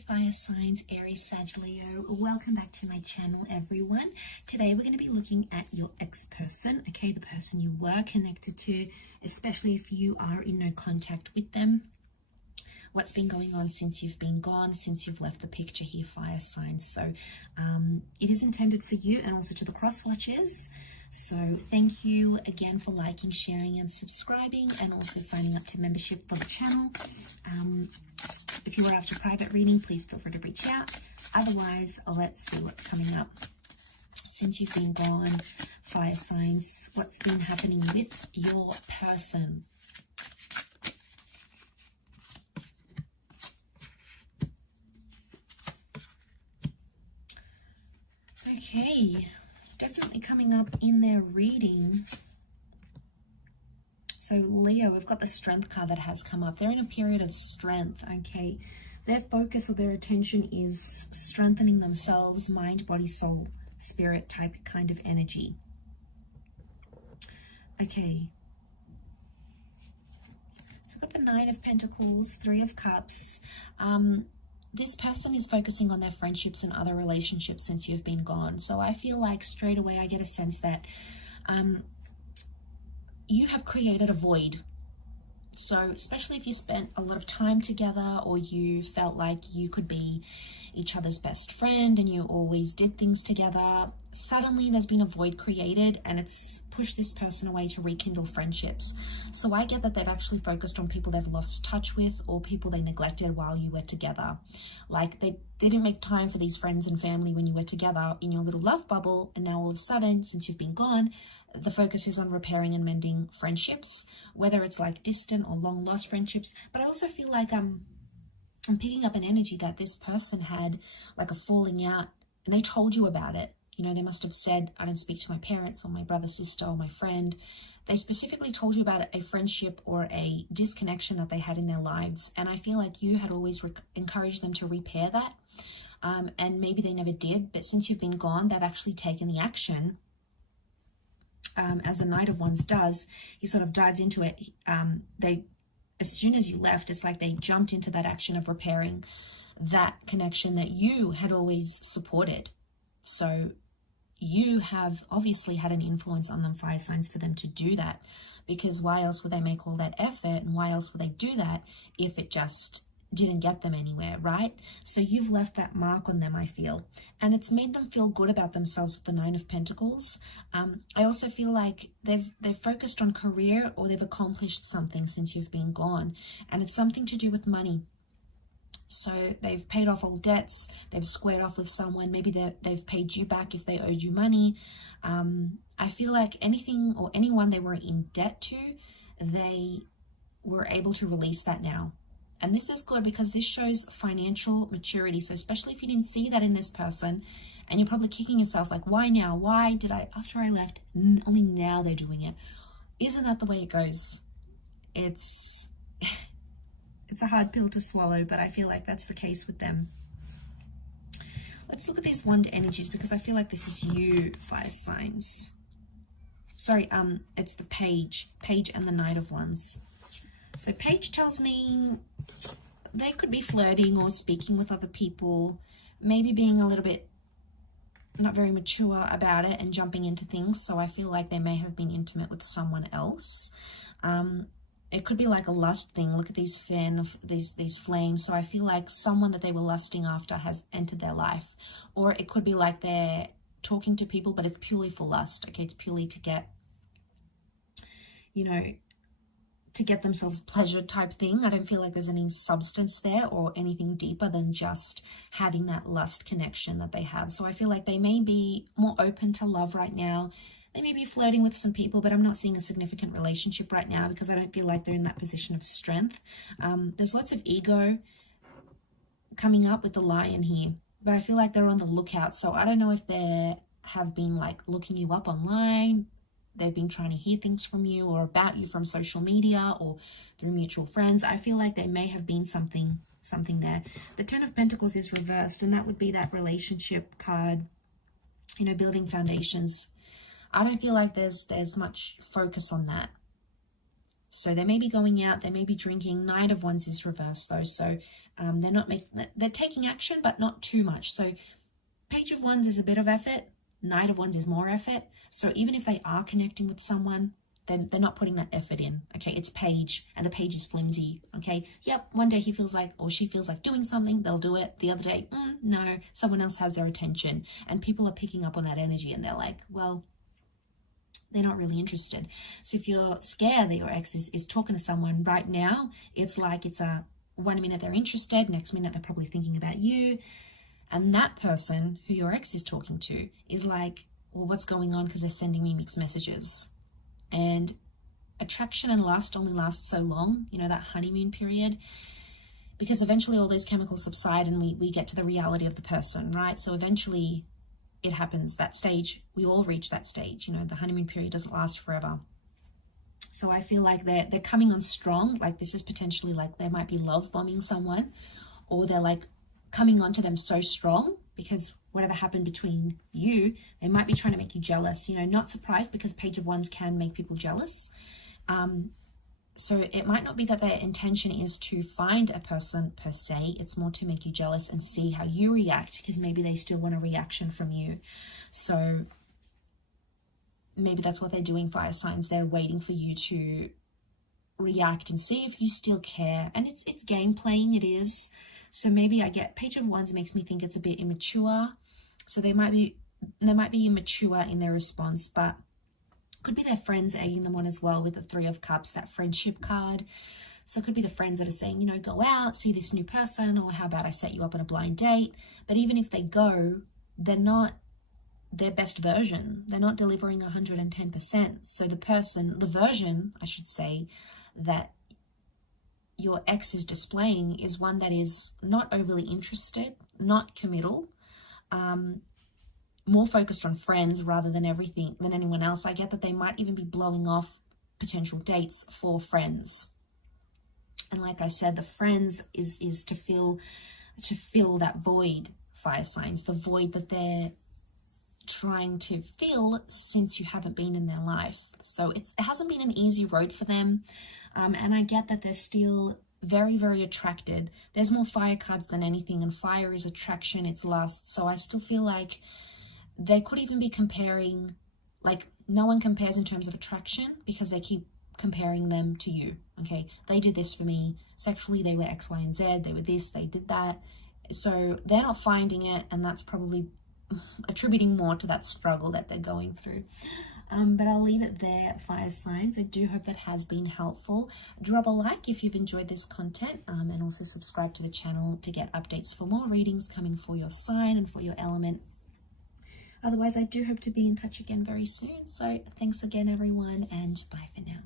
fire signs, Aries, Sag, Leo. Welcome back to my channel, everyone. Today we're going to be looking at your ex-person, okay, the person you were connected to, especially if you are in no contact with them. What's been going on since you've been gone, since you've left the picture here, fire signs. So it is intended for you and also to the cross watchers. So thank you again for liking, sharing and subscribing, and also signing up to membership for the channel. If you are after private reading, please feel free to reach out. Otherwise, let's see what's coming up. Since you've been gone, fire signs, what's been happening with your person? Okay, definitely coming up in their reading. So Leo, we've got the strength card that has come up. They're in a period of strength, okay? Their focus or their attention is strengthening themselves, mind, body, soul, spirit type kind of energy. Okay. So we've got the Nine of Pentacles, Three of Cups. This person is focusing on their friendships and other relationships since you've been gone. So I feel like straight away I get a sense that you have created a void. So especially if you spent a lot of time together, or you felt like you could be each other's best friend and you always did things together, suddenly there's been a void created and it's pushed this person away to rekindle friendships. So I get that they've actually focused on people they've lost touch with or people they neglected while you were together. Like they didn't make time for these friends and family when you were together in your little love bubble, and now all of a sudden, since you've been gone, the focus is on repairing and mending friendships, whether it's like distant or long lost friendships. But I also feel like I'm picking up an energy that this person had like a falling out and they told you about it. You know, they must have said, I don't speak to my parents or my brother, sister, or my friend. They specifically told you about a friendship or a disconnection that they had in their lives. And I feel like you had always encouraged them to repair that. And maybe they never did, but since you've been gone, they've actually taken the action. As the Knight of Wands does, he sort of dives into it. As soon as you left, it's like they jumped into that action of repairing that connection that you had always supported. So you have obviously had an influence on them, fire signs, for them to do that, because why else would they make all that effort, and why else would they do that if it just didn't get them anywhere, right? So you've left that mark on them, I feel, and it's made them feel good about themselves with the Nine of Pentacles. I also feel like they've focused on career, or they've accomplished something since you've been gone, and it's something to do with money. So they've paid off all debts, they've squared off with someone, maybe they've paid you back if they owed you money. I feel like anything or anyone they were in debt to, they were able to release that now. And this is good because this shows financial maturity. So especially if you didn't see that in this person, and you're probably kicking yourself like, why now? Why did I, after I left, only now they're doing it? Isn't that the way it goes? It's a hard pill to swallow, but I feel like that's the case with them. Let's look at these wand energies, because I feel like this is you, fire signs. Sorry, it's the Page and the Knight of Wands. So Page tells me they could be flirting or speaking with other people, maybe being a little bit not very mature about it and jumping into things. So I feel like they may have been intimate with someone else. It could be like a lust thing. Look at these these flames. So I feel like someone that they were lusting after has entered their life. Or it could be like they're talking to people, but it's purely for lust. Okay, it's purely to get, you know, to get themselves pleasure type thing. I don't feel like there's any substance there or anything deeper than just having that lust connection that they have. So I feel like they may be more open to love right now. They may be flirting with some people, but I'm not seeing a significant relationship right now because I don't feel like they're in that position of strength. There's lots of ego coming up with the Lion here, but I feel like they're on the lookout. So I don't know if they have been like looking you up online. They've been trying to hear things from you or about you from social media or through mutual friends. I feel like there may have been something there. The Ten of Pentacles is reversed, and that would be that relationship card, you know, building foundations. I don't feel like there's much focus on that. So they may be going out, they may be drinking. Knight of Wands is reversed though, so they're taking action, but not too much. So Page of Wands is a bit of effort, Knight of Wands is more effort. So even if they are connecting with someone, then they're not putting that effort in. Okay, it's Page, and the Page is flimsy. Okay, yep, one day he feels like, or she feels like doing something, they'll do it. The other day, no, someone else has their attention, and people are picking up on that energy, and they're like, well, they're not really interested. So if you're scared that your ex is talking to someone right now, it's like it's a 1 minute they're interested, next minute they're probably thinking about you. And that person who your ex is talking to is like, well, what's going on? Because they're sending me mixed messages. And attraction and lust only lasts so long, you know, that honeymoon period, because eventually all those chemicals subside and we get to the reality of the person, right? So eventually it happens, that stage, we all reach that stage, you know, the honeymoon period doesn't last forever. So I feel like they're coming on strong. Like this is potentially like they might be love bombing someone, or they're like coming onto them so strong because whatever happened between you, they might be trying to make you jealous. You know, not surprised, because Page of Wands can make people jealous. So it might not be that their intention is to find a person per se. It's more to make you jealous and see how you react, because maybe they still want a reaction from you. So maybe that's what they're doing, fire signs. They're waiting for you to react and see if you still care. And it's game playing, it is. So maybe I get Page of Wands makes me think it's a bit immature. So they might be immature in their response, but could be their friends egging them on as well with the Three of Cups, that friendship card. So it could be the friends that are saying, you know, go out, see this new person, or how about I set you up on a blind date. But even if they go, they're not their best version. They're not delivering 110%. So the version, I should say, that your ex is displaying is one that is not overly interested, not committal, more focused on friends rather than anyone else. I get that they might even be blowing off potential dates for friends. And like I said, the friends is to fill that void, fire signs, the void that they're trying to fill since you haven't been in their life. So it hasn't been an easy road for them. And I get that they're still very, very attracted. There's more fire cards than anything, and fire is attraction, it's lust. So I still feel like they could even be comparing, like no one compares in terms of attraction because they keep comparing them to you. Okay, they did this for me sexually, they were X, Y, and Z, they were this, they did that. So they're not finding it, and that's probably attributing more to that struggle that they're going through. But I'll leave it there, fire signs. I do hope that has been helpful. Drop a like if you've enjoyed this content, and also subscribe to the channel to get updates for more readings coming for your sign and for your element. Otherwise, I do hope to be in touch again very soon. So thanks again, everyone, and bye for now.